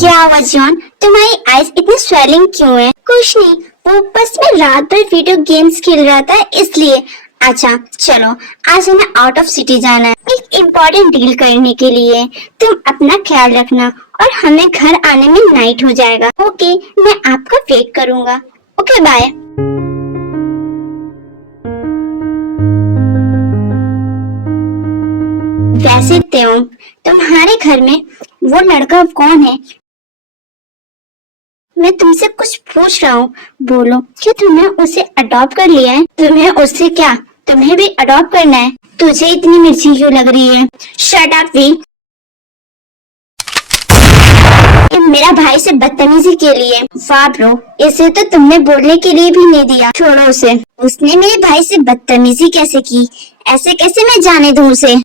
क्या हुआ जॉन, तुम्हारी आईज इतनी स्वेलिंग क्यों है? कुछ नहीं, वो बस मैं रात भर वीडियो गेम्स खेल रहा था इसलिए। अच्छा चलो, आज हमें आउट ऑफ सिटी जाना है एक इम्पोर्टेंट डील करने के लिए। तुम अपना ख्याल रखना और हमें घर आने में नाइट हो जाएगा। ओके, मैं आपका वेट करूंगा। Okay bye. वैसे त्यों, तुम्हारे घर में वो लड़का कौन है? मैं तुमसे कुछ पूछ रहा हूँ, बोलो। क्या तुमने उसे अडॉप्ट कर लिया है? तुम्हें उससे क्या, तुम्हें भी अडॉप्ट करना है? तुझे इतनी मिर्ची क्यों लग रही है? Shut up V. मेरा भाई से बदतमीजी के लिए? वाह ब्रो, इसे तो तुमने बोलने के लिए भी नहीं दिया। छोड़ो उसे। उसने मेरे भाई से बदतमीजी कैसे की? ऐसे कैसे मैं जाने दूं उसे?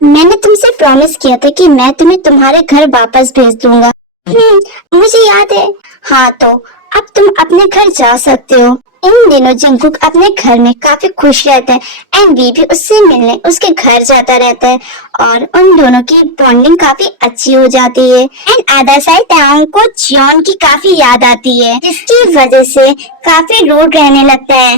मैंने तुमसे प्रॉमिस किया था कि मैं तुम्हें तुम्हारे घर वापस भेज दूंगा। मुझे याद है। हाँ तो अब तुम अपने घर जा सकते हो। इन दिनों जंगकुक अपने घर में काफी खुश रहता है एंड वी भी उससे मिलने उसके घर जाता रहता है और उन दोनों की बॉन्डिंग काफी अच्छी हो जाती है। एंड अदर साइड ताओ को जॉन की काफी याद आती है, जिसकी वजह से काफी रूड रहने लगता है।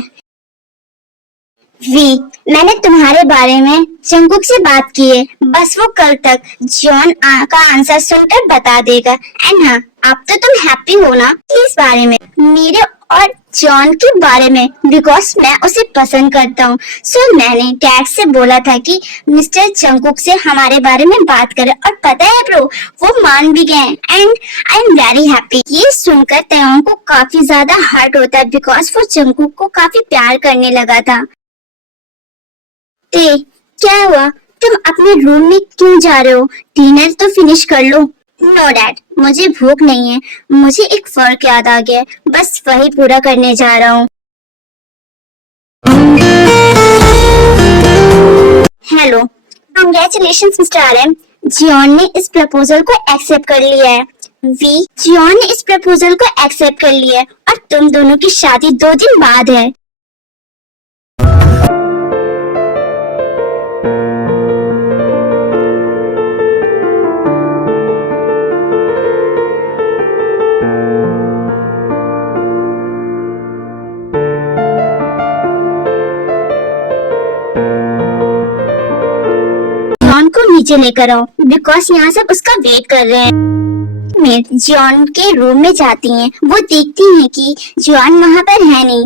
वी, मैंने तुम्हारे बारे में जंगकुक से बात की है। बस वो कल तक जॉन का आंसर सुनकर बता देगा। एंड हाँ, अब तो तुम हैप्पी हो ना इस बारे में, मेरे और जॉन के बारे में, बिकॉज मैं उसे पसंद करता हूँ। सो मैंने डैड से बोला था कि मिस्टर जंगकुक से हमारे बारे में बात करे और पता है ब्रो, वो मान भी गए and I am very happy. ये सुनकर तयोंग को काफी ज्यादा हर्ट होता है बिकॉज वो जंगकुक को काफी प्यार करने लगा था। क्या हुआ? तुम अपने रूम में क्यों जा रहे हो? डिनर तो फिनिश कर लो। नो डैड, मुझे भूख नहीं है। मुझे एक फर्क याद आ गया, बस वही पूरा करने जा रहा हूँ। Hello, congratulations mister RM. Jeon ने इस प्रपोजल को एक्सेप्ट कर लिया है। वी, जियोन ने इस प्रपोजल को एक्सेप्ट कर लिया है और तुम दोनों की शादी 2 दिन बाद है। को नीचे लेकर आओ बिकॉज यहाँ सब उसका वेट कर रहे हैं। मैं जॉन के रूम में जाती हैं, वो देखती हैं कि जॉन वहाँ पर है नहीं।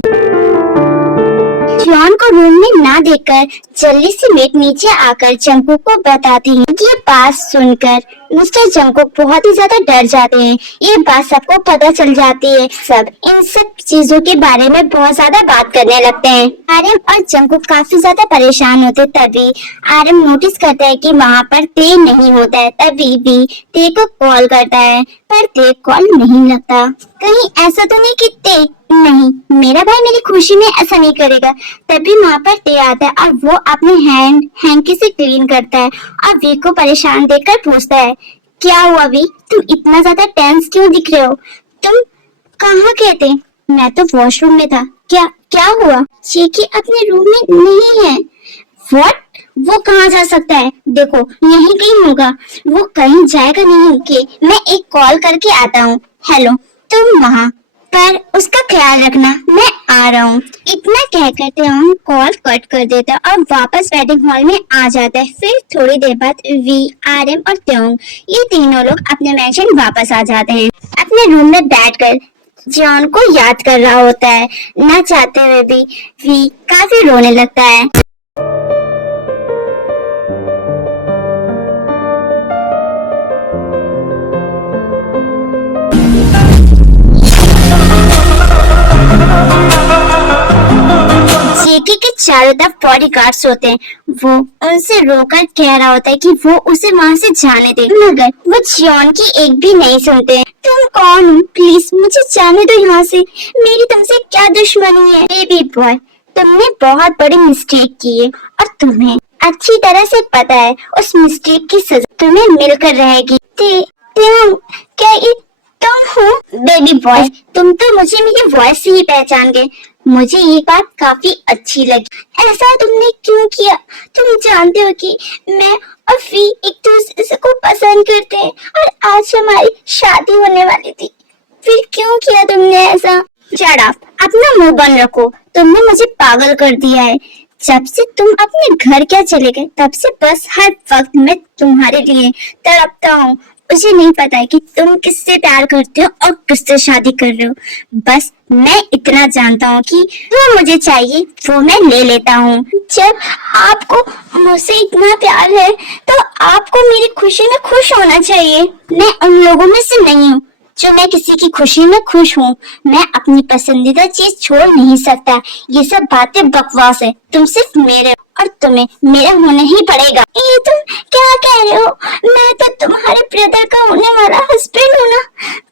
जॉन को रूम में ना देखकर जल्दी से मेट नीचे आकर जंगकुक को बताती हैं। ये बात सुनकर मिस्टर जंगकुक बहुत ही ज्यादा डर जाते हैं। ये बात सबको पता चल जाती है। सब इन सब चीजों के बारे में बहुत ज्यादा बात करने लगते हैं। आर्यन और जंगकुक काफी ज्यादा परेशान होते, तभी आर्यन नोटिस करता है कि वहाँ पर ते नहीं होता है। तभी भी ते को कॉल करता है पर ते कॉल नहीं लगता। कहीं ऐसा तो नहीं कि ते नहीं, मेरा भाई मेरी खुशी में ऐसा नहीं करेगा। तभी वहाँ पर ते आता है और वो अपने हैंकी से क्लीन करता है और वी को परेशान देखकर पूछता है, क्या हुआ वी, तुम इतना ज्यादा टेंस क्यों दिख रहे हो? तुम कहाँ गए थे? मैं तो वॉशरूम में था। क्या क्या हुआ? चीकी अपने रूम में नहीं है। व्हाट? वो कहाँ जा सकता है? देखो यहीं कहीं होगा। वो कहीं जाएगा नहीं कि मैं एक कॉल करके आता हूँ। हेलो, तुम वहाँ पर उसका ख्याल रखना, मैं आ रहा हूँ। इतना कह करते हम कॉल कट कर देता है और वापस वेडिंग हॉल में आ जाता है। फिर थोड़ी देर बाद वी, आरएम और त्योंग ये तीनों लोग अपने मैंशन वापस आ जाते हैं। अपने रूम में बैठकर जॉन को याद कर रहा होता है। न चाहते हुए भी वी काफी रोने लगता है। जेकी के चारों तरफ बॉडीगार्ड्स होते हैं। वो उनसे रोकर कह रहा होता है कि वो उसे वहाँ से जाने दे, मगर वो जॉन की एक भी नहीं सुनते। तुम कौन हो? प्लीज मुझे जाने दो यहाँ से। मेरी तुमसे क्या दुश्मनी है? बेबी बॉय, तुमने बहुत बड़ी मिस्टेक की है और तुम्हें अच्छी तरह से पता है उस मिस्टेक की सजा तुम्हें मिलकर रहेगी। क्या तुम हो बेबी बॉय, तुम तो मुझे मेरी वॉइस से ही पहचान गए। मुझे ये बात काफी अच्छी लगी। ऐसा तुमने क्यों किया? तुम जानते हो कि मैं और फी एक दूसरे को पसंद करते हैं और आज हमारी शादी होने वाली थी। फिर क्यों किया तुमने ऐसा? शट अप, अपना मुंह बंद रखो। तुमने मुझे पागल कर दिया है। जब से तुम अपने घर क्या चले गए तब से बस हर वक्त मैं तुम्हारे लिए तड़पता हूँ। मुझे नहीं पता है कि तुम किससे प्यार करते हो और किससे शादी कर रहे हो। बस मैं इतना जानता हूँ कि जो मुझे चाहिए वो मैं ले लेता हूँ। जब आपको मुझसे इतना प्यार है तो आपको मेरी खुशी में खुश होना चाहिए। मैं उन लोगों में से नहीं हूँ जो मैं किसी की खुशी में खुश हूँ। मैं अपनी पसंदीदा चीज छोड़ नहीं सकता। ये सब बातें बकवास है। तुम सिर्फ मेरे और तुम्हें मेरा होना ही पड़ेगा। ये तुम क्या कह रहे हो? मैं तो तुम्हारे ब्रदर का होने वाला हस्बैंड हूँ ना,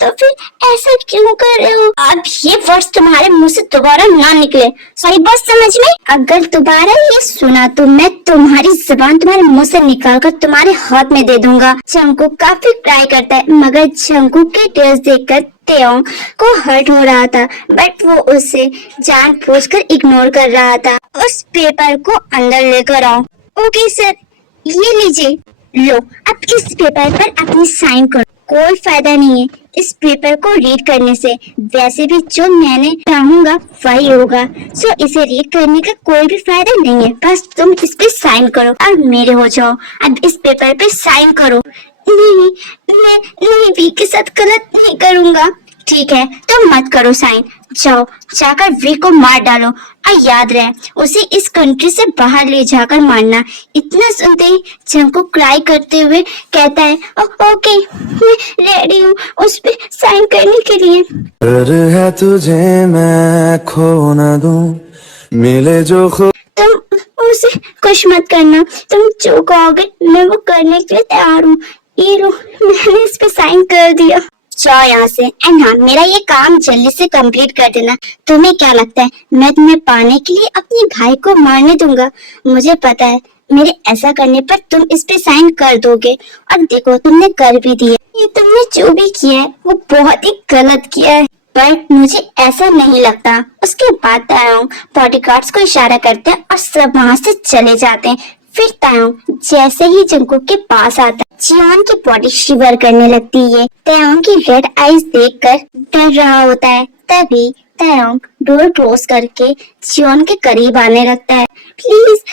तो फिर ऐसा क्यों कर रहे हो? अब ये वर्ड्स तुम्हारे मुंह से दोबारा ना निकले। सॉरी, बस समझ में। अगर दोबारा ये सुना तो मैं तुम्हारी जुबान तुम्हारे मुंह से निकाल कर तुम्हारे हाथ में दे दूंगा। जंकुक काफी ट्राई करता है मगर जंकुक के टेस्ट देखकर तेओंग को हर्ट हो रहा था, बट वो उसे जानबूझकर इग्नोर कर रहा था। उस पेपर को अंदर लेकर आओ। ओके सर, ये लीजिए। लो, अब इस पेपर पर अपनी साइन करो। कोई फायदा नहीं है इस पेपर को रीड करने से। वैसे भी जो मैंने चाहूंगा वही होगा, सो इसे रीड करने का कोई भी फायदा नहीं है। बस तुम इस पे साइन करो और मेरे हो जाओ। अब इस पेपर पे साइन करो। नहीं, मैं नहीं वी के साथ गलत नहीं करूंगा। ठीक है, तो मत करो साइन। जाओ, जाकर वी को मार डालो और याद रहे उसे इस कंट्री से बाहर ले जाकर मारना। इतना सुनते ही जंकुक क्राई करते हुए कहता है ओके, मैं रेडी हूँ उस पे साइन करने के लिए। डर है तुझे मैं खो ना दूं, मिले जो खो। तुम उसे कुछ मत करना। तुम जो कहोगे मैं वो करने के लिए तैयार हूँ। ये लो, मैंने इस पे साइन कर दिया। जाओ यहाँ से। एंड हाँ, मेरा ये काम जल्दी से कंप्लीट कर देना। तुम्हें क्या लगता है मैं तुम्हें पाने के लिए अपने भाई को मारने दूंगा? मुझे पता है मेरे ऐसा करने पर तुम इस पे साइन कर दोगे, और देखो तुमने कर भी दिया। ये तुमने जो भी किया है वो बहुत ही गलत किया है, पर मुझे ऐसा नहीं लगता। उसके बाद तायोंग बॉडीगार्ड्स को इशारा करते हैं और सब वहाँ से चले जाते हैं। फिर तायोंग जैसे ही जंकुक के पास आता है, जियोन की बॉडी शिवर करने लगती है। तायोंग की रेड आईज देखकर डर रहा होता है। तभी तायोंग डोर क्लोज करके जियोन के करीब आने लगता है। प्लीज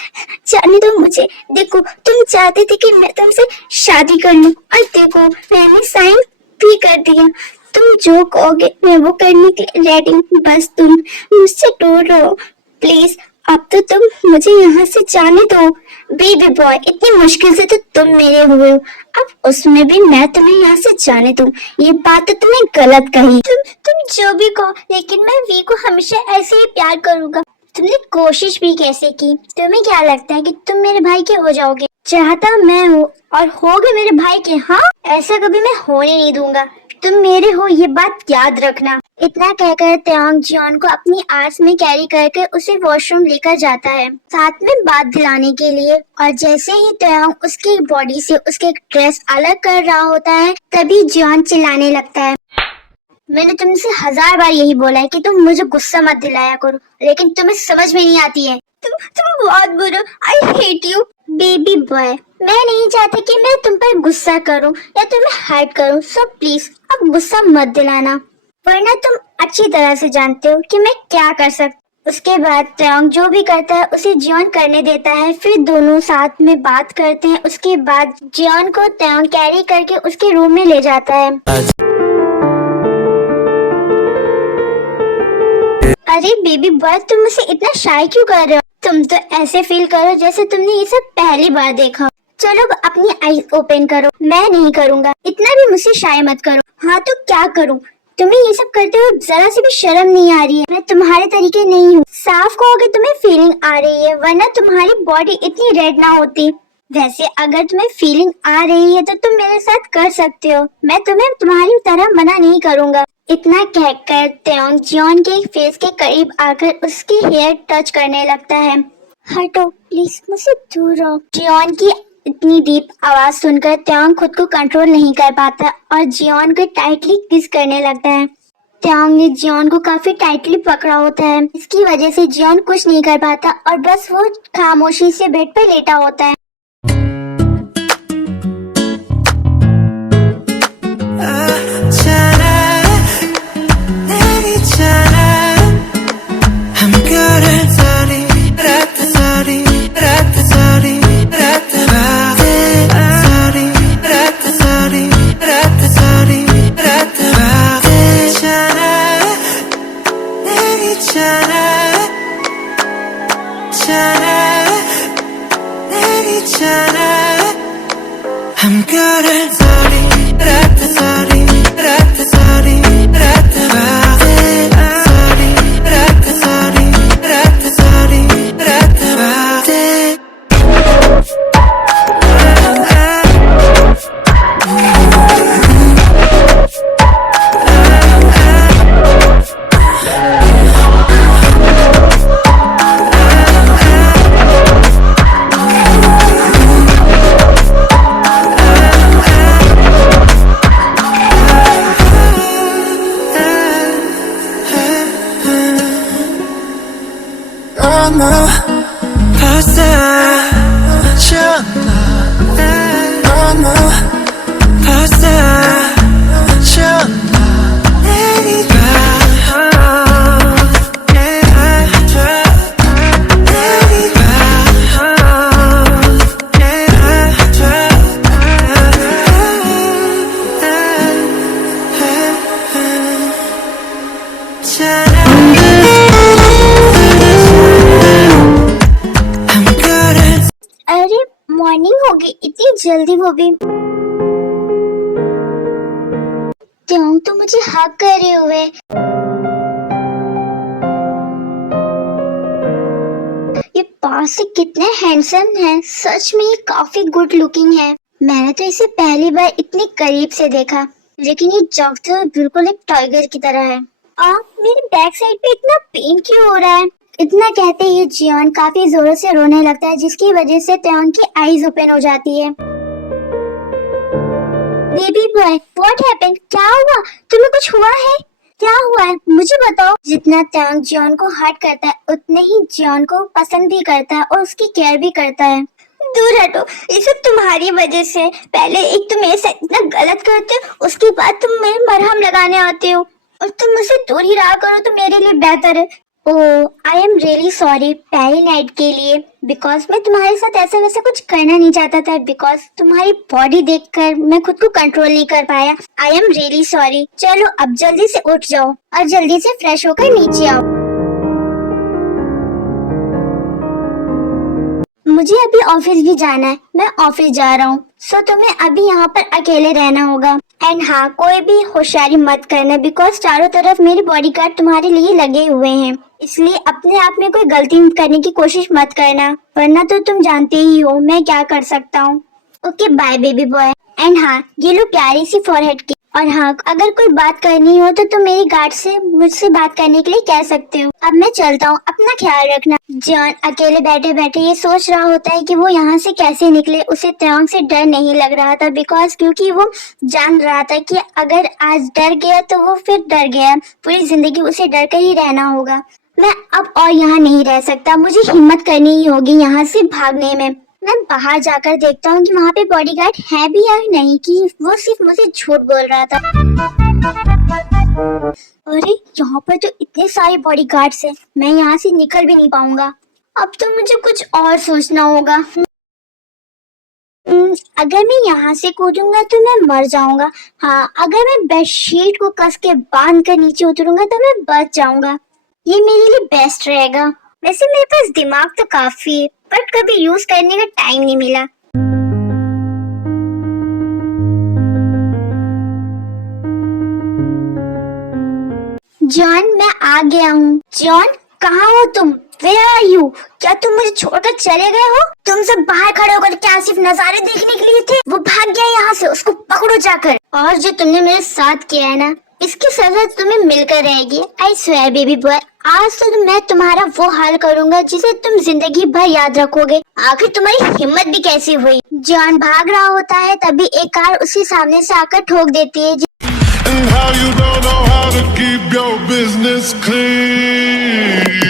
जाने दो मुझे। देखो, तुम चाहते थे कि मैं तुमसे शादी कर लूं, और देखो मैंने साइन भी कर दिया। तुम जो कहोगे मैं वो करने के लिए रेडी हूँ। बस तुम मुझसे दूर रहो प्लीज। अब तो तुम मुझे यहाँ से जाने दो। बेबी बॉय, इतनी मुश्किल से तो तुम मेरे हुए हो, अब उसमें भी मैं तुम्हें यहाँ से जाने दूं? ये बात तो तुमने गलत कही। तुम जो भी कहो, लेकिन मैं वी को हमेशा ऐसे ही प्यार करूंगा। तुमने कोशिश भी कैसे की? तुम्हें क्या लगता है कि तुम मेरे भाई के हो जाओगे? चाहता मैं हूँ और होगे मेरे भाई के। हाँ, ऐसा कभी मैं होने नहीं दूंगा। तुम मेरे हो, ये बात याद रखना। इतना कहकर तेओंग जियोन को अपनी आर्म्स में कैरी करके उसे वॉशरूम लेकर जाता है, साथ में बात दिलाने के लिए। और जैसे ही तेओंग उसकी बॉडी से उसके ड्रेस अलग कर रहा होता है, तभी जियोन चिल्लाने लगता है, मैंने तुमसे 1000 बार यही बोला है कि तुम मुझे गुस्सा मत दिलाया करो, लेकिन तुम्हें समझ में नहीं आती है। तुम बहुत बुरे हो। I hate you. Baby boy, मैं नहीं चाहती कि मैं तुम पर गुस्सा करूं या तुम्हें हर्ट करूं, सो प्लीज अब गुस्सा मत दिलाना, वरना तुम अच्छी तरह से जानते हो कि मैं क्या कर सकती। उसके बाद तेओंग जो भी करता है उसे जियोन करने देता है। फिर दोनों साथ में बात करते हैं। उसके बाद जियोन को तेओंग कैरी करके उसके रूम में ले जाता है। अरे बेबी बॉय, तुम मुझे इतना शाय क्यों कर रहे हो? तुम तो ऐसे फील करो जैसे तुमने ये सब पहली बार देखा। चलो अपनी आईज ओपन करो। मैं नहीं करूँगा। इतना भी मुझसे शाय मत करो। हाँ तो क्या करूँ? तुम्हें ये सब करते हुए जरा सी भी शर्म नहीं आ रही है? मैं तुम्हारे तरीके नहीं हूँ। साफ कहोगे तुम्हें फीलिंग आ रही है, वरना तुम्हारी बॉडी इतनी रेड ना होती। वैसे अगर तुम्हें फीलिंग आ रही है तो तुम मेरे साथ कर सकते हो। मैं तुम्हें तुम्हारी तरह मना नहीं करूँगा। इतना कहकर तेओंग जियोन के फेस के करीब आकर उसकी हेयर टच करने लगता है। हटो प्लीज, मुझसे दूर रहो। जियोन की इतनी डीप आवाज सुनकर त्योंग खुद को कंट्रोल नहीं कर पाता और जियोन को टाइटली किस करने लगता है। त्योंग ने जियोन को काफी टाइटली पकड़ा होता है। इसकी वजह से जियोन कुछ नहीं कर पाता और बस वो खामोशी से बेड पर लेटा होता है। अरे मॉर्निंग हो गई, इतनी जल्दी वो भी। त्योंग तो मुझे हक करे हुए। ये पास से कितने हैंडसम हैं, सच में ये काफी गुड लुकिंग है। मैंने तो इसे पहली बार इतनी करीब से देखा, लेकिन ये जगते हुए बिल्कुल एक टाइगर की तरह है। मेरे बैक साइड पे इतना पेन क्यों हो रहा है? इतना कहते ही जियोन काफी जोरों से रोने लगता है, जिसकी वजह से त्योंग की आईज ओपन हो जाती है। Baby boy, what happened? क्या हुआ? तुम्हें कुछ हुआ है? क्या हुआ है मुझे बताओ। जितना त्योंग जियोन को हर्ट करता है, उतने ही जियोन को पसंद भी करता है और उसकी केयर भी करता है। दूर हटो, ये सब तुम्हारी वजह से। पहले एक तुम मेरे साथ इतना गलत करते हो, उसके बाद तुम मेरे मरहम लगाने आते हो, और तुम मुझसे दूर ही रहा करो तो मेरे लिए बेहतर है। ओह, आई एम रियली सॉरी पहली नाइट के लिए, बिकॉज मैं तुम्हारे साथ ऐसा वैसा कुछ करना नहीं चाहता था, बिकॉज तुम्हारी बॉडी देखकर मैं खुद को कंट्रोल नहीं कर पाया। I am really sorry. चलो अब जल्दी से उठ जाओ और जल्दी से फ्रेश होकर नीचे आओ। मुझे अभी ऑफिस भी जाना है, मैं ऑफिस जा रहा हूँ, सो तुम्हें अभी यहाँ पर अकेले रहना होगा। एंड हाँ, कोई भी होशियारी मत करना, बिकॉज चारों तरफ मेरे बॉडीगार्ड तुम्हारे लिए लगे हुए हैं, इसलिए अपने आप में कोई गलती करने की कोशिश मत करना, वरना तो तुम जानते ही हो मैं क्या कर सकता हूँ। Okay bye baby boy. And हाँ, ये लो प्यारी सी फॉरहेड की। और हाँ, अगर कोई बात करनी हो तो तुम मेरी गार्ड से मुझसे बात करने के लिए कह सकते हो। अब मैं चलता हूँ, अपना ख्याल रखना। जॉन अकेले बैठे बैठे ये सोच रहा होता है कि वो यहाँ से कैसे निकले। उसे त्योंग से डर नहीं लग रहा था, बिकॉज क्योंकि वो जान रहा था कि अगर आज डर गया तो वो फिर डर गया, पूरी जिंदगी उसे डर कर ही रहना होगा। मैं अब और यहाँ नहीं रह सकता, मुझे हिम्मत करनी ही होगी यहाँ से भागने में। मैं बाहर जाकर देखता हूँ कि वहाँ पे बॉडीगार्ड है भी या नहीं, कि वो सिर्फ मुझे झूठ बोल रहा था। अरे यहाँ पर तो इतने सारे बॉडीगार्ड्स हैं, मैं यहाँ से निकल भी नहीं पाऊंगा। अब तो मुझे कुछ और सोचना होगा। अगर मैं यहाँ से कूदूंगा तो मैं मर जाऊंगा। हाँ, अगर मैं बेडशीट को कस के बांध कर नीचे उतरूंगा तो मैं बच जाऊंगा। ये मेरे लिए बेस्ट रहेगा। वैसे मेरे पास दिमाग तो काफी है, बट कभी यूज करने का टाइम नहीं मिला। जॉन, मैं आ गया हूँ। जॉन, कहाँ हो तुम? Where are you? क्या तुम मुझे छोड़कर चले गए हो? तुम सब बाहर खड़े होकर क्या सिर्फ नजारे देखने के लिए थे? वो भाग गया यहाँ से, उसको पकड़ो जाकर। और जो तुमने मेरे साथ किया है ना, इसकी सजा तुम्हें मिलकर रहेगी। आई स्वेयर बेबी बॉय, आज तो मैं तुम्हारा वो हाल करूंगा जिसे तुम जिंदगी भर याद रखोगे। आखिर तुम्हारी हिम्मत भी कैसी हुई? जॉन भाग रहा होता है तभी एक कार उसके सामने से आकर ठोक देती है। And how you don't know how to keep your business clean.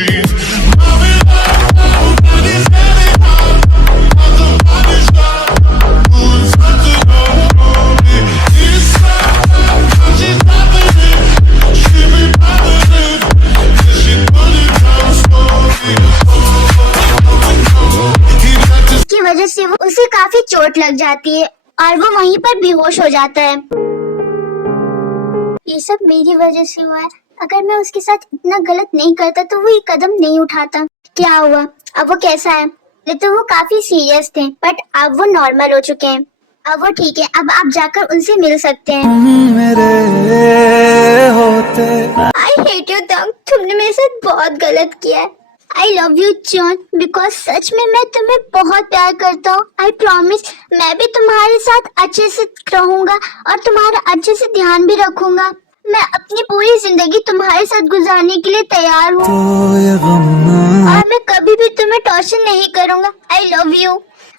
इसकी वजह से वो उसे काफी चोट लग जाती है और वो वहीं पर बेहोश हो जाता है। ये सब मेरी वजह से हुआ है। अगर मैं उसके साथ इतना गलत नहीं करता तो वो ये कदम नहीं उठाता। क्या हुआ? अब वो कैसा है? तो वो काफी सीरियस थे बट अब वो नॉर्मल हो चुके हैं। अब वो ठीक है। अब आप जाकर उनसे मिल सकते हैं। मेरे होते आई हेट यू डॉग, तुमने मेरे साथ बहुत गलत किया है। I love you John because सच में मैं तुम्हें बहुत प्यार करता हूँ। आई प्रॉमिस मैं भी तुम्हारे साथ अच्छे से रहूंगा और तुम्हारा अच्छे से ध्यान भी रखूंगा। मैं अपनी पूरी जिंदगी तुम्हारे साथ गुजारने के लिए तैयार हूँ तो ये गम ना और मैं कभी भी तुम्हें टॉर्चर नहीं करूंगा। आई love you.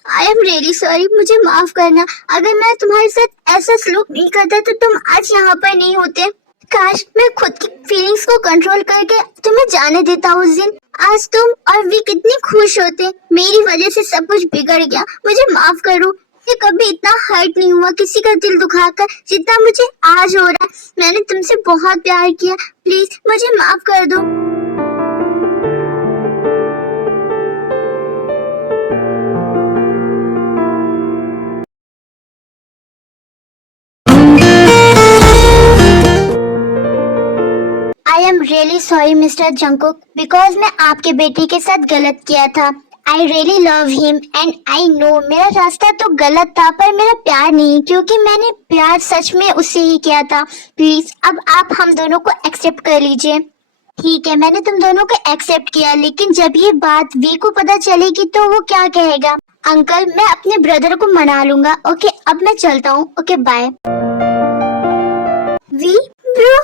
I am really sorry, मुझे माफ करना। अगर मैं तुम्हारे साथ ऐसा सलूक नहीं करता तो तुम आज यहाँ पर नहीं होते। काश मैं खुद की फीलिंग्स को कंट्रोल करके तुम्हें जाने देता उस दिन। आज तुम और वी कितने खुश होते। मेरी वजह से सब कुछ बिगड़ गया, मुझे माफ करो। ये कभी इतना हर्ट नहीं हुआ किसी का दिल दुखाकर जितना मुझे आज हो रहा है। मैंने तुमसे बहुत प्यार किया, प्लीज मुझे माफ कर दो। I am really sorry mister Jungkook because मैं आपके बेटे के साथ गलत किया था। I really love him and I know मेरा रास्ता तो गलत था पर मेरा प्यार नहीं, क्योंकि मैंने प्यार सच में उससे ही किया था। प्लीज अब आप हम दोनों को एक्सेप्ट कर लीजिए। ठीक है, मैंने तुम दोनों को एक्सेप्ट किया, लेकिन जब ये बात वी को पता चलेगी तो वो क्या कहेगा? अंकल मैं अपने ब्रदर को मना लूंगा। ओके अब मैं चलता हूँ। Okay bye. वी ब्रो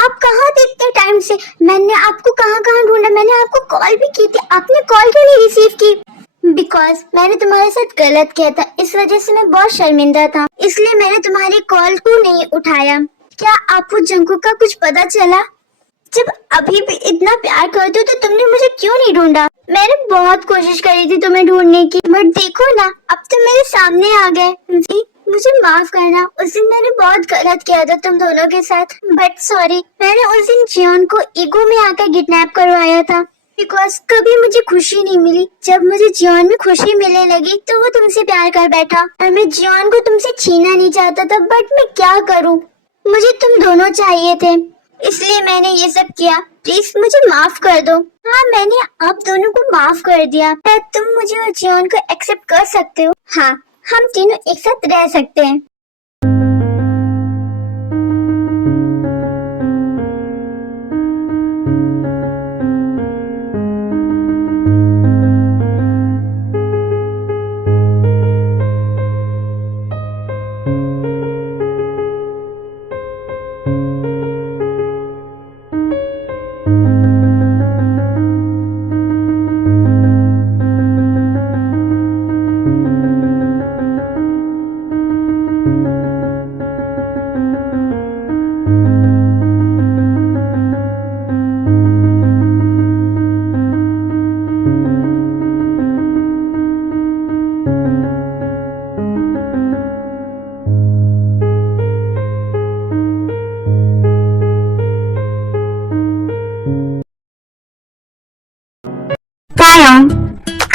आप कहाँ थे इतने टाइम से? मैंने आपको कहाँ कहाँ ढूंढा। मैंने आपको कॉल भी की थी, आपने कॉल क्यों नहीं रिसीव की? बिकॉज मैंने तुम्हारे साथ गलत किया था, इस वजह से मैं बहुत शर्मिंदा था, इसलिए मैंने तुम्हारी कॉल को नहीं उठाया। क्या आपको जंकुक का कुछ पता चला? जब अभी भी इतना प्यार करते हो तो तुमने मुझे क्यों नहीं ढूंढा? मैंने बहुत कोशिश करी थी तुम्हें ढूंढने की, बट देखो ना अब तो मेरे सामने आ गए। मुझे माफ करना, उस दिन मैंने बहुत गलत किया था तुम दोनों के साथ। बट सॉरी, मैंने उस दिन जियोन को ईगो में आकर किडनैप करवाया था बिकॉज कभी मुझे खुशी नहीं मिली। जब मुझे जियोन में खुशी मिलने लगी तो वो तुमसे प्यार कर बैठा और मैं जियोन को तुमसे छीनना नहीं चाहता था, बट मैं क्या करूँ, मुझे तुम दोनों चाहिए थे, इसलिए मैंने ये सब किया। प्लीज मुझे माफ कर दो। हाँ मैंने आप दोनों को माफ कर दिया। क्या तुम मुझे और जियोन को एक्सेप्ट कर सकते हो? हाँ हम तीनों एक साथ रह सकते हैं।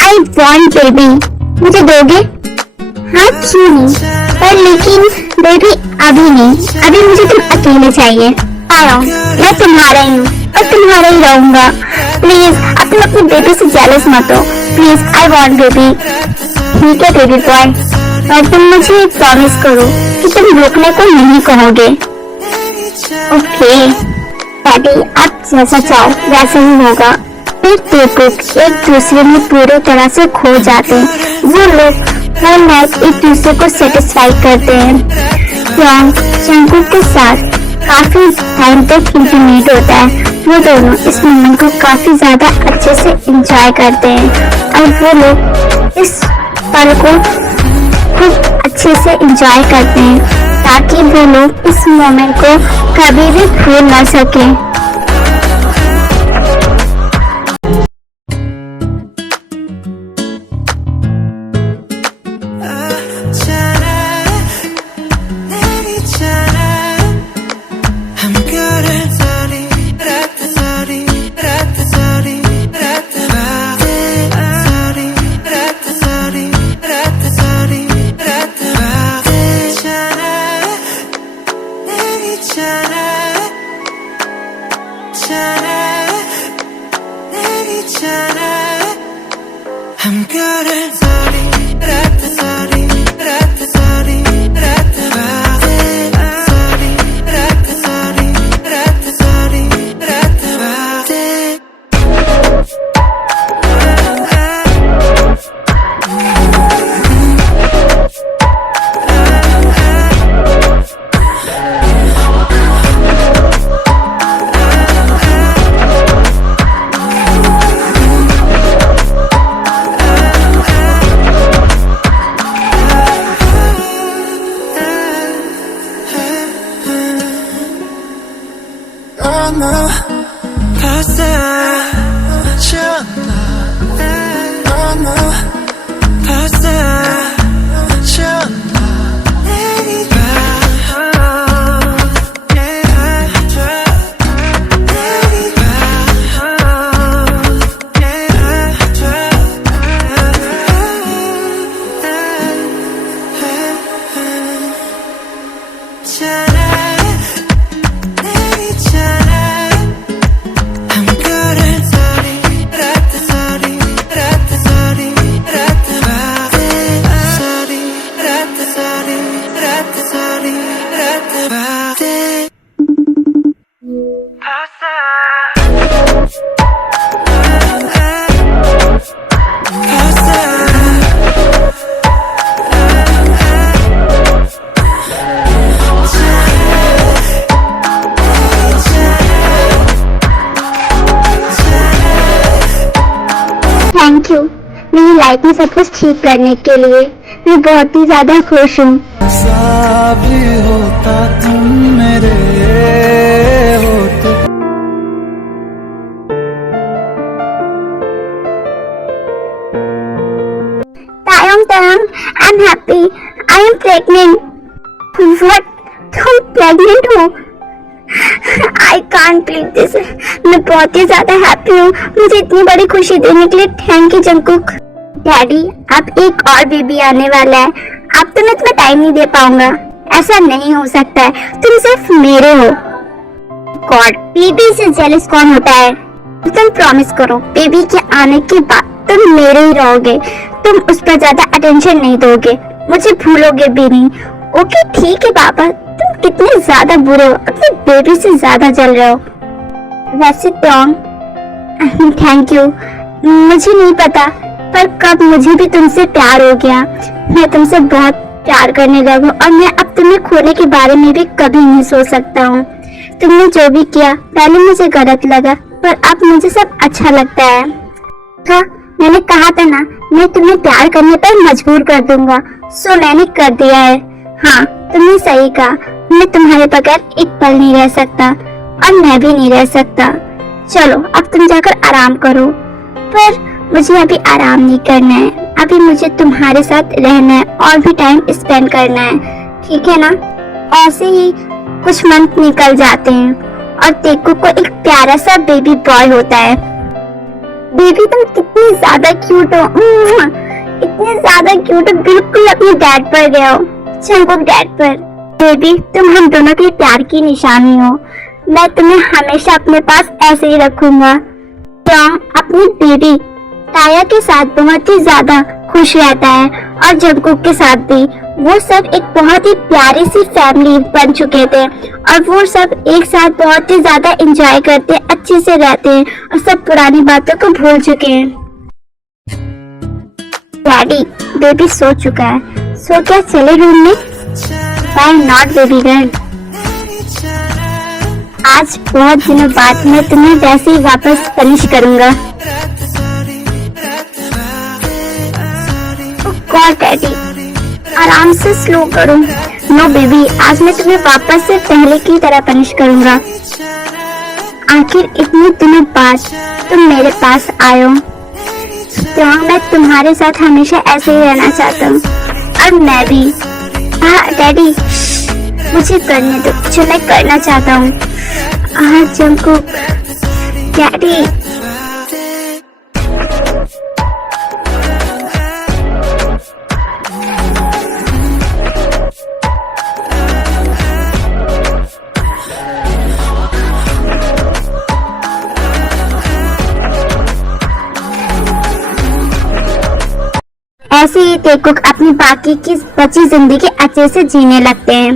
आई वॉन्ट बेबी, मुझे दोगे? हाँ क्यों नहीं, पर लेकिन बेबी अभी नहीं, अभी मुझे तुम अकेले चाहिए। मैं तुम्हारा ही हूँ और तुम्हारा ही रहूंगा। प्लीज अब तुम अपनी बेबी से जेलस मत हो। Please I want baby. ठीक है बेबी बॉय, और तुम मुझे प्रॉमिस करो कि तुम रोकने को नहीं कहोगे। ओके डैडी, आप जैसा चाहो वैसा ही होगा। फिर जंकुक एक दूसरे में पूरी तरह से खो जाते हैं। वो लोग हर नाइट एक दूसरे को सेटिस्फाई करते हैं। जंकुक के साथ काफी टाइम तक इंटीमेट होता है। वो दोनों इस मोमेंट को काफी ज्यादा अच्छे से एंजॉय करते हैं और वो लोग इस पल को खूब अच्छे से एंजॉय करते हैं ताकि वो लोग इस मोमेंट को कभी भी भूल ना सके। थैंक यू मेरी लाइफ में सब कुछ ठीक करने के लिए। मैं बहुत ही ज्यादा खुश हूँ। ऐसा भी होता तुम मेरे होते। तायम, I'm happy. I am pregnant. What? तुम pregnant हो? I can't believe this. मैं बहुत ही ज्यादा हैप्पी हूँ। मुझे इतनी बड़ी खुशी देने के लिए थैंक यू जंगकुक। डैडी, अब एक और बेबी आने वाला है। अब तो मैं तुम्हें टाइम नहीं दे पाऊंगा। ऐसा नहीं हो सकता है, तुम सिर्फ मेरे हो। गॉड, बेबी से जेलस कौन होता है? तुम प्रॉमिस करो, बेबी के आने के बाद तुम मेरे ही रहोगे। तुम उस पर ज्यादा अटेंशन नहीं दोगे, मुझे भूलोगे भी नहीं। ओके ठीक है पापा, तुम कितने ज्यादा बुरे हो, अपनी बेबी से ज्यादा जल रहे हो। वैसे थैंक यू। मुझे नहीं पता पर कब मुझे भी तुमसे प्यार हो गया। मैं तुमसे बहुत प्यार करने लगा और मैं अब तुम्हें खोने के बारे में भी कभी नहीं सोच सकता हूँ। तुमने जो भी किया पहले मुझे गलत लगा पर अब मुझे सब अच्छा लगता है। हाँ, मैंने कहा था ना मैं तुम्हें प्यार करने पर मजबूर कर दूंगा, सो मैंने कर दिया है। हाँ, तुमने सही कहा, मैं तुम्हारे बगैर एक पल नहीं रह सकता और मैं भी नहीं रह सकता। चलो अब तुम जाकर आराम करो। पर मुझे अभी आराम नहीं करना है, अभी मुझे तुम्हारे साथ रहना है और भी टाइम स्पेंड करना है, ठीक है ना? ऐसे ही कुछ मंथ निकल जाते हैं और तेको को एक प्यारा सा बेबी बॉय होता है। बेबी तुम कितनी ज्यादा क्यूट हो, इतने ज्यादा क्यूट हो, बिल्कुल अपने डैड पर गए हो, जंगकुक डैड पर। बेबी तुम हम दोनों के प्यार की निशानी हो, मैं तुम्हें हमेशा अपने पास ऐसे ही रखूंगा। टॉम अपनी बेबी ताया के साथ बहुत ही ज्यादा खुश रहता है और जंगकुक के साथ भी। वो सब एक बहुत ही प्यारी सी फैमिली बन चुके थे और वो सब एक साथ बहुत ही ज्यादा एंजॉय करते, अच्छे से रहते हैं और सब पुरानी बातों को भूल चुके हैं। डैडी, बेबी सो चुका है, सो क्या चले रूम में? Why not baby girl? आज बहुत दिनों बाद मैं तुम्हें वैसे ही वापस पनिश करूंगा। गॉड डैडी, आराम से स्लो करो। नो बेबी, आज मैं तुम्हें वापस से पहले की तरह पनिश करूंगा। आखिर इतने दिनों बाद तुम मेरे पास आए हो, तो मैं तुम्हारे साथ हमेशा ऐसे ही रहना चाहता हूँ। और मैं भी। हाँ डैडी, मुझे करने दो जो मैं करना चाहता हूँ। हाँ जंगकुक, डैडी। ऐसे ही टेकुक अपनी बाकी की बची जिंदगी अच्छे से जीने लगते हैं।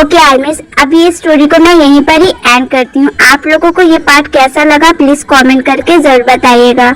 ओके आर्मीज, अब ये स्टोरी को मैं यहीं पर ही एंड करती हूँ। आप लोगों को ये पार्ट कैसा लगा प्लीज कमेंट करके जरूर बताइएगा।